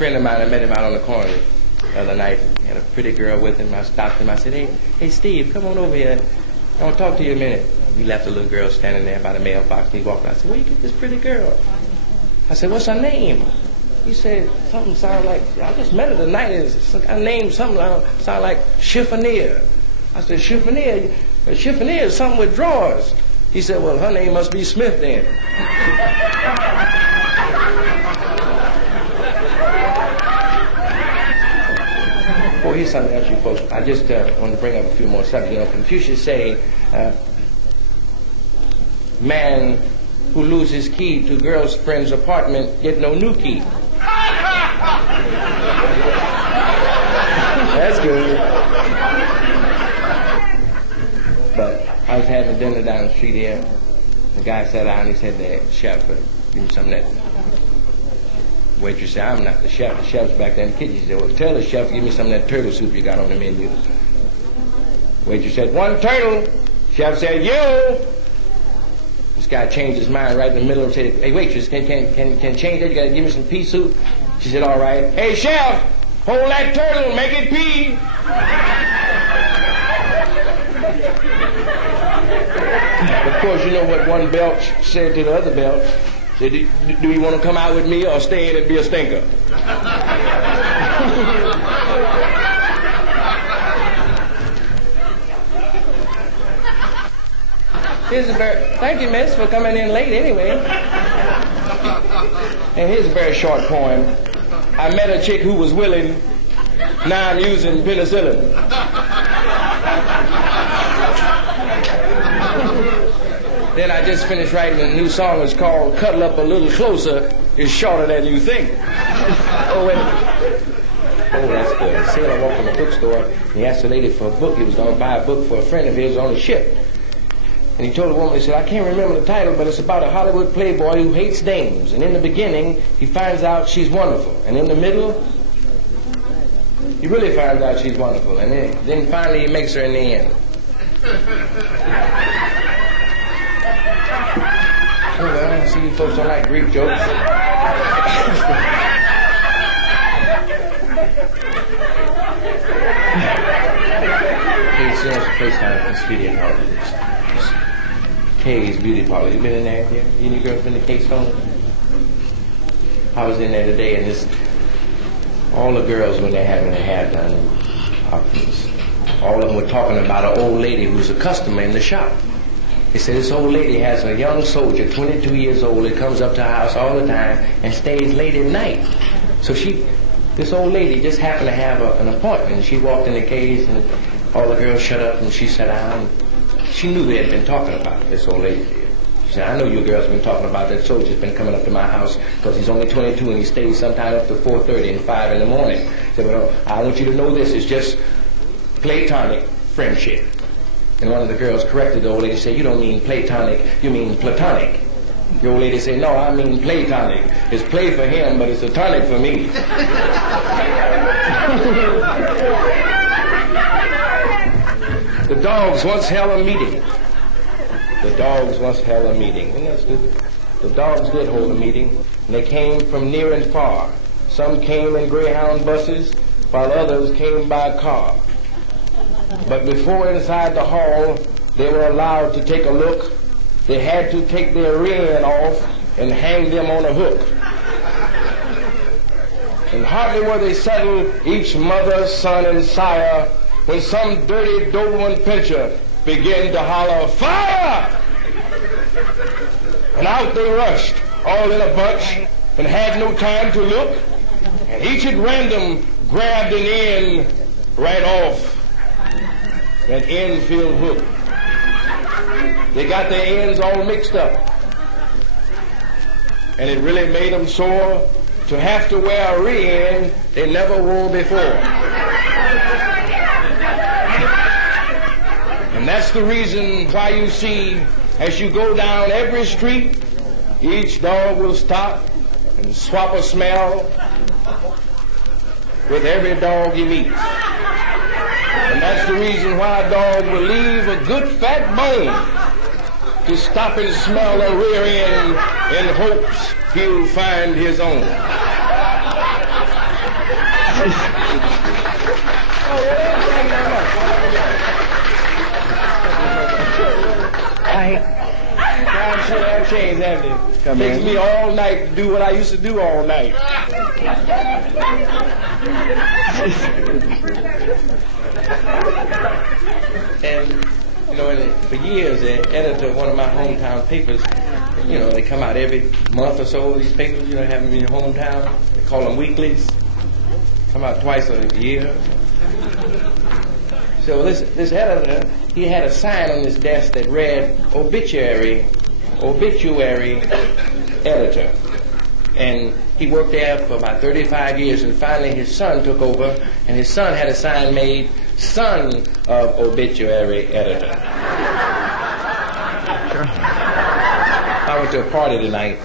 friend of mine, I met him out on the corner the other night. He had a pretty girl with him. I stopped him. I said, hey, Steve, come on over here. I want to talk to you a minute. He left a little girl standing there by the mailbox, and he walked out. I said, where you get this pretty girl? I said, what's her name? He said, something sound like, I just met her tonight. I named something sound like chiffonier. I said, chiffonier? Chiffonier is something with drawers. He said, well, her name must be Smith then. Well, here's something else, you folks. I just want to bring up a few more subjects. You know, Confucius say, man who loses key to girl's friend's apartment get no new key. That's good. But I was having dinner down the street here. The guy sat down and he said, chef, give me some of that. Waitress said, I'm not the chef. The chef's back there in the kitchen. He said, well, tell the chef to give me some of that turtle soup you got on the menu. Waitress said, 1 turtle. Chef said, you. This guy changed his mind right in the middle and said, hey, waitress, can change that? You got to give me some pea soup? She said, all right. Hey, chef, hold that turtle, make it pea. Of course, you know what one belch said to the other belch. Said, do you want to come out with me or stay in and be a stinker? Thank you, miss, for coming in late anyway. And here's a very short poem. I met a chick who was willing. Now I'm using penicillin. Then I just finished writing a new song. It's called Cuddle Up a Little Closer. It's shorter than you think. Oh, wait. Oh, that's good. A sailor walked in the bookstore and he asked the lady for a book. He was going to buy a book for a friend of his on a ship. And he told the woman, he said, I can't remember the title, but it's about a Hollywood playboy who hates dames. And in the beginning, he finds out she's wonderful. And in the middle, he really finds out she's wonderful. And then finally he makes her in the end. Oh, well, I see you folks don't like Greek jokes. Hey, there's a place down at the studio called Kay's Beauty Parlor. You been in there yet? You and your girlfriend, the K-Stone? I was in there today, and all the girls, when they're having their hair done, all of them were talking about an old lady who's a customer in the shop. They said this old lady has a young soldier, 22 years old, that comes up to her house all the time and stays late at night. So this old lady just happened to have an appointment. She walked in the case and all the girls shut up and she sat down. She knew they had been talking about it, this old lady did. She said, I know you girls have been talking about that soldier's been coming up to my house because he's only 22 and he stays sometime up to 4:30 and 5 in the morning. She said, well, I want you to know this is just platonic friendship. And one of the girls corrected the old lady and said, you don't mean platonic, you mean platonic. The old lady said, no, I mean platonic. It's play for him, but it's a tonic for me. The dogs once held a meeting. The dogs once held a meeting. Isn't that stupid? The dogs did hold a meeting, and they came from near and far. Some came in Greyhound buses, while others came by car. But before inside the hall, they were allowed to take a look. They had to take their rear end off and hang them on a hook. And hardly were they settled, each mother, son, and sire, when some dirty Doberman pinscher began to holler, fire! And out they rushed, all in a bunch, and had no time to look. And each at random grabbed an end right off that end-filled hook. They got their ends all mixed up. And it really made them sore to have to wear a rear end they never wore before. And that's the reason why you see, as you go down every street, each dog will stop and swap a smell with every dog he meets. And that's the reason why a dog will leave a good fat bone to stop and smell a rear end in hopes he'll find his own. I'm sure that changed, haven't it? Come Takes in. me all night to do what I used to do all night. And, you know, for years, the editor of one of my hometown papers, you know, they come out every month or so, these papers, you know, have them in your hometown. They call them weeklies. Come out twice a year. So this editor, he had a sign on his desk that read, obituary editor. And he worked there for about 35 years, and finally his son took over, and his son had a sign made, son of obituary editor. I went to a party tonight.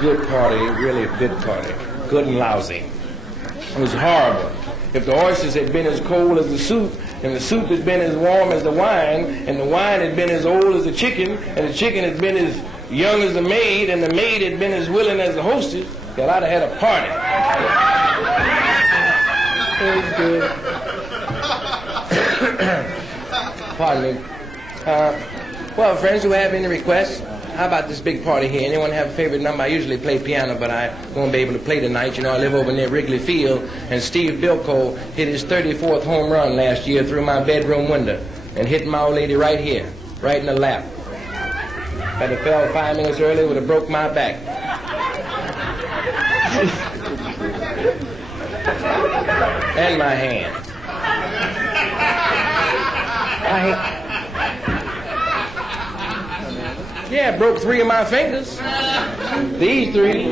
Good party, really good party. Good and lousy. It was horrible. If the oysters had been as cold as the soup, and the soup had been as warm as the wine, and the wine had been as old as the chicken, and the chicken had been as young as the maid, and the maid had been as willing as the hostess, that I'd have had a party. It was good. Pardon me. Well, friends who have any requests, how about this big party here? Anyone have a favorite number? I usually play piano, but I won't be able to play tonight. You know, I live over near Wrigley Field, and Steve Bilko hit his 34th home run last year through my bedroom window and hit my old lady right here, right in the lap. If I'd have fell 5 minutes early, would have broke my back. And my hand. Yeah, broke 3 of my fingers. These 3.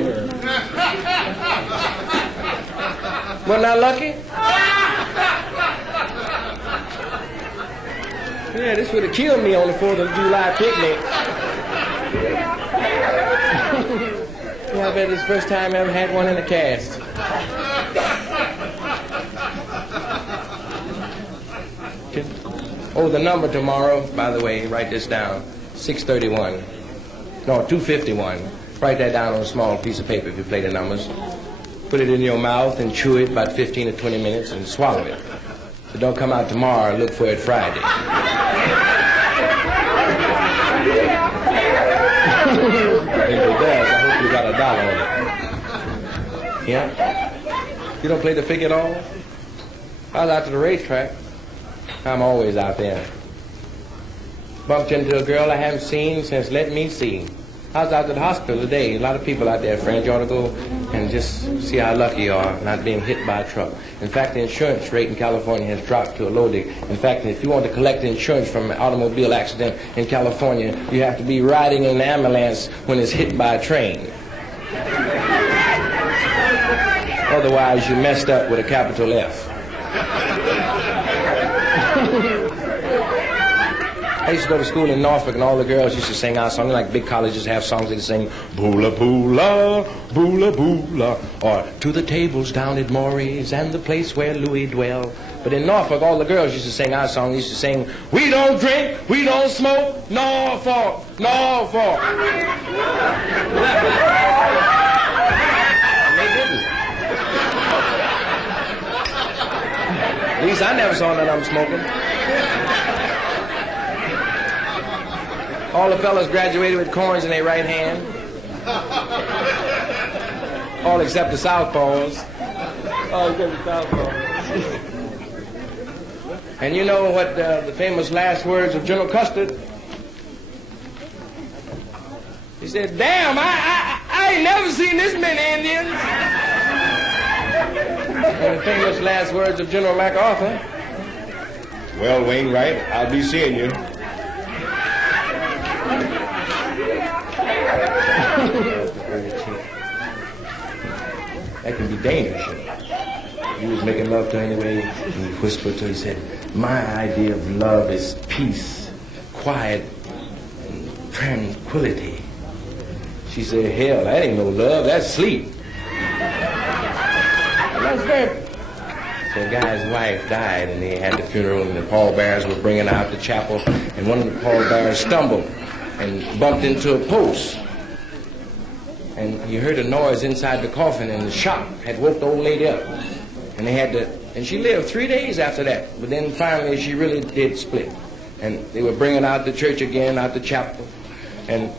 Wasn't I lucky? Yeah, this would have killed me on the 4th of July picnic. Yeah, I bet it's the first time I ever had one in a cast. Oh, the number tomorrow, by the way, write this down. 631. No, 251. Write that down on a small piece of paper if you play the numbers. Put it in your mouth and chew it about 15 to 20 minutes and swallow it. So don't come out tomorrow, look for it Friday. If it does, I hope you got $1 on it. Yeah? You don't play the fig at all? I was out to the racetrack. I'm always out there. Bumped into a girl I haven't seen since Let Me See. I was out to the hospital today. A lot of people out there, friends. You ought to go and just see how lucky you are not being hit by a truck. In fact, the insurance rate in California has dropped to a low degree. In fact, if you want to collect insurance from an automobile accident in California, you have to be riding in an ambulance when it's hit by a train. Otherwise, you messed up with a capital F. I used to go to school in Norfolk, and all the girls used to sing our song. Like big colleges have songs they sing, boola boola, boola boola, or to the tables down at Maury's and the place where Louis dwell. But in Norfolk, all the girls used to sing our song. They used to sing, we don't drink, we don't smoke, Norfolk, Norfolk. And they didn't. At least I never saw none of them smoking. All the fellas graduated with coins in their right hand. All except the southpaws. All except the southpaws. And you know what the famous last words of General Custer? He said, damn, I ain't never seen this many Indians. And the famous last words of General MacArthur. Well, Wainwright, I'll be seeing you. That can be dangerous. He was making love to her anyway, and he whispered to her, he said, my idea of love is peace, quiet, and tranquility. She said, hell, that ain't no love, that's sleep. That's very... So the guy's wife died, and they had the funeral, and the pallbearers were bringing her out the chapel, and one of the pallbearers stumbled and bumped into a post. And he heard a noise inside the coffin, and the shock had woke the old lady up. And they had to, and she lived 3 days after that. But then finally she really did split. And they were bringing her out the church again, out the chapel. And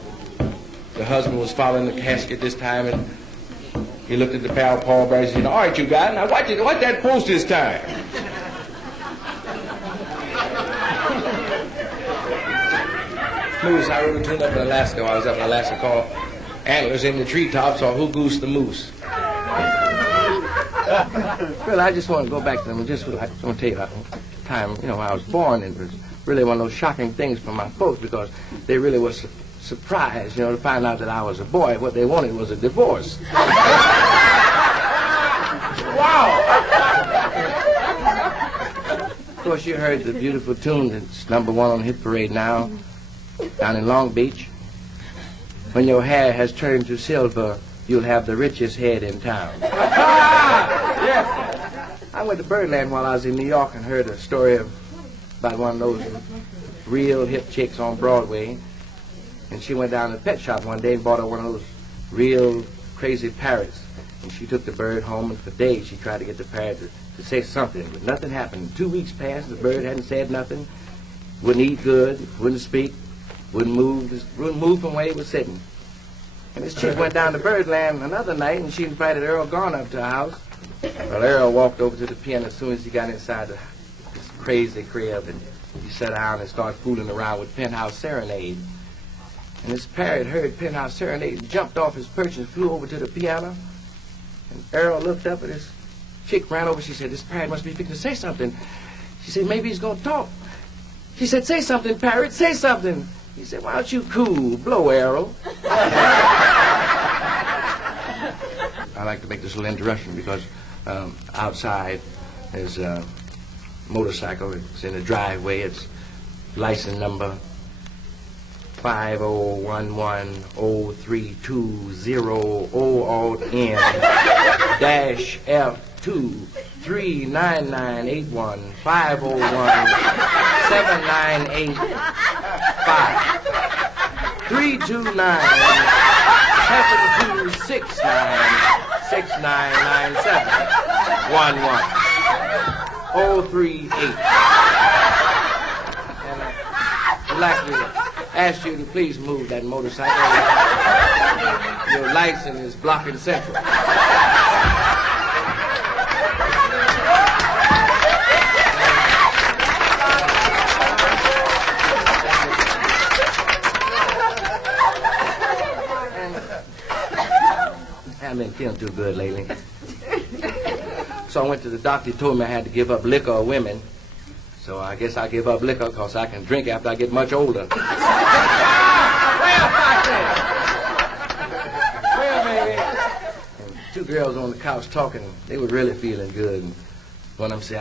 the husband was following the casket this time, and he looked at the pallbearer and said, all right, you guys, now watch that post this time. Moose, I rode a tune up in Alaska while I was up in Alaska called Antlers in the Treetops, or Who Goose the Moose. Well, I just want to go back to them. I just want to tell you about the time, when I was born, and it was really one of those shocking things for my folks, because they really were surprised, to find out that I was a boy. What they wanted was a divorce. Wow! Of course, you heard the beautiful tune that's #1 on the hit parade now, down in Long Beach. When your hair has turned to silver, you'll have the richest head in town. Yeah. I went to Birdland while I was in New York and heard a story about one of those real hip chicks on Broadway. And she went down to the pet shop one day and bought her one of those real crazy parrots. And she took the bird home, and for days she tried to get the parrot to say something, but nothing happened. 2 weeks passed, the bird hadn't said nothing, wouldn't eat good, wouldn't speak, wouldn't move from where he was sitting. And this chick went down to Birdland another night, and she invited Earl Garner up to her house. Well, Earl walked over to the piano as soon as he got inside this crazy crib, and he sat down and started fooling around with Penthouse Serenade. And this parrot heard Penthouse Serenade and jumped off his perch and flew over to the piano. And Earl looked up at this chick, ran over. She said, this parrot must be fixing to say something. She said, maybe he's going to talk. She said, say something, parrot, say something. He said, why don't you cool, blow, Errol. I like to make this little interruption because outside there's a motorcycle. It's in the driveway. It's license number 50110320 ON dash F2 39981 501 7985 329 7269 6997 11 038. And I'd like to ask you to please move that motorcycle. Your license is blocking central. I haven't been feeling too good lately. So I went to the doctor. He told me I had to give up liquor or women. So I guess I give up liquor because I can drink after I get much older. Well, baby. And 2 girls on the couch talking. They were really feeling good. And one of them said,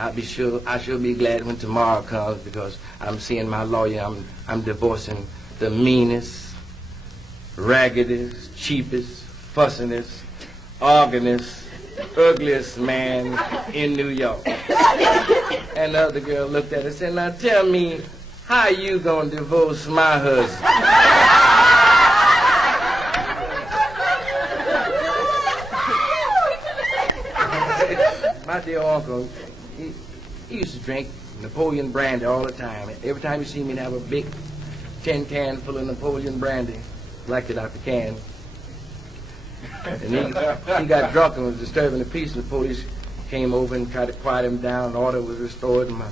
I shall be glad when tomorrow comes because I'm seeing my lawyer. I'm divorcing the meanest, raggedest, cheapest, fussinest, organist, ugliest man in New York. And the other girl looked at her and said, now tell me, how you gonna divorce my husband? My dear uncle, he used to drink Napoleon brandy all the time. Every time you see me, he'd have a big tin can full of Napoleon brandy, blacked it out the can. And he got drunk and was disturbing the peace, and the police came over and tried to quiet him down. Order was restored, and my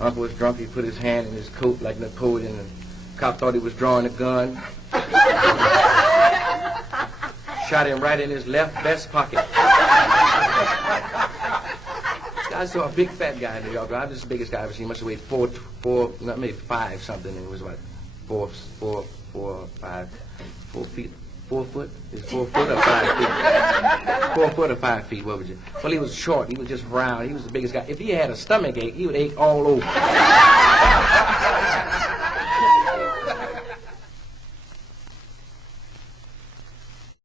uncle was drunk. He put his hand in his coat like Napoleon, and the cop thought he was drawing a gun. Shot him right in his left vest pocket. I saw a big fat guy in New York. I was the biggest guy I've ever seen. He must have weighed 4, maybe 5 something, and he was what, 4 feet. 4 foot? Is 4 foot or 5 feet? 4 foot or 5 feet, what would you? Well, he was short. He was just round. He was the biggest guy. If he had a stomach ache, he would ache all over.